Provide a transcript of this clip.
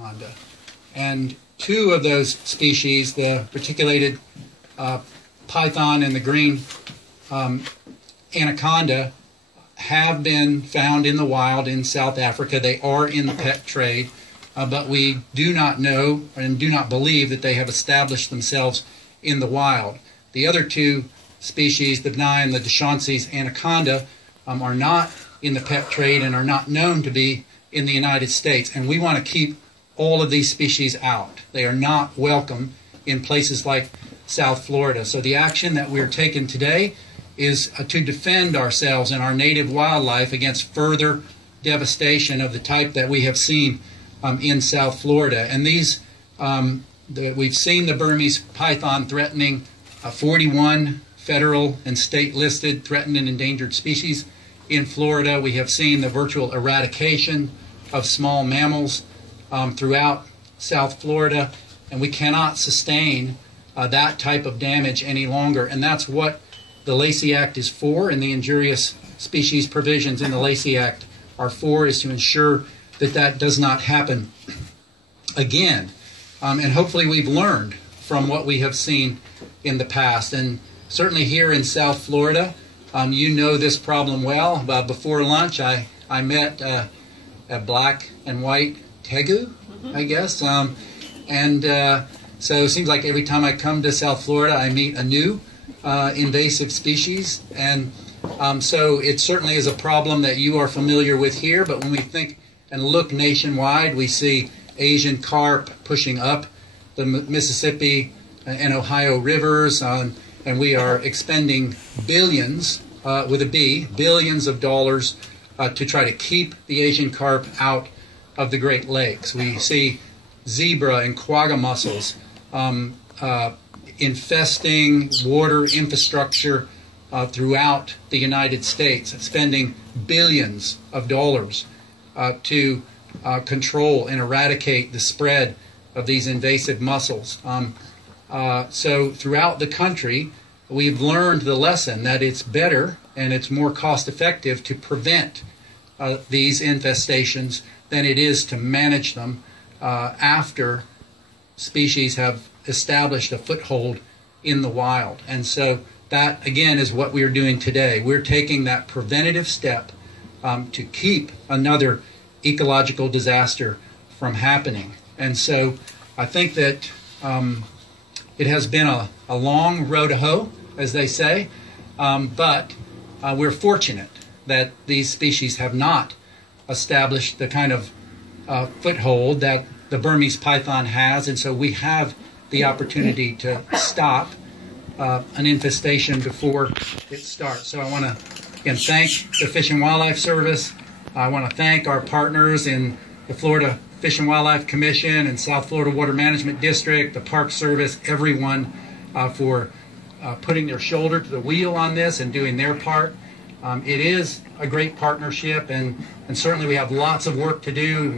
anaconda. And two of those species, the reticulated python and the green anaconda, have been found in the wild in South Africa. They are in the pet trade, but we do not know and do not believe that they have established themselves in the wild. The other two species, the benign and the Deschancey's anaconda, are not in the pet trade and are not known to be in the United States. And we want to keep all of these species out. They are not welcome in places like South Florida. So the action that we're taking today is to defend ourselves and our native wildlife against further devastation of the type that we have seen in South Florida. And these, we've seen the Burmese python threatening 41 federal and state listed threatened and endangered species in Florida. We have seen the virtual eradication of small mammals throughout South Florida, and we cannot sustain that type of damage any longer. And that's what the Lacey Act is for, and the injurious species provisions in the Lacey Act are for, is to ensure that that does not happen again. And hopefully we've learned from what we have seen in the past. And certainly here in South Florida, you know this problem well. Before lunch, I met a black and white tegu, I guess. So it seems like every time I come to South Florida, I meet a new invasive species. And so it certainly is a problem that you are familiar with here. But when we think and look nationwide, we see Asian carp pushing up the Mississippi and Ohio rivers, and we are expending billions, with a B, billions of dollars to try to keep the Asian carp out of the Great Lakes. We see zebra and quagga mussels infesting water infrastructure throughout the United States, spending billions of dollars to control and eradicate the spread of these invasive mussels. So throughout the country, we've learned the lesson that it's better and it's more cost effective to prevent these infestations than it is to manage them after species have established a foothold in the wild. And so that, again, is what we are doing today. We're taking that preventative step to keep another ecological disaster from happening. And so I think that it has been a long road to hoe, as they say, but we're fortunate that these species have not established the kind of foothold that the Burmese python has, and so we have the opportunity to stop an infestation before it starts. So I want to, again, thank the Fish and Wildlife Service. I want to thank our partners in the Florida Fish and Wildlife Commission and South Florida Water Management District, the Park Service, everyone for putting their shoulder to the wheel on this and doing their part. It is a great partnership, and certainly we have lots of work to do.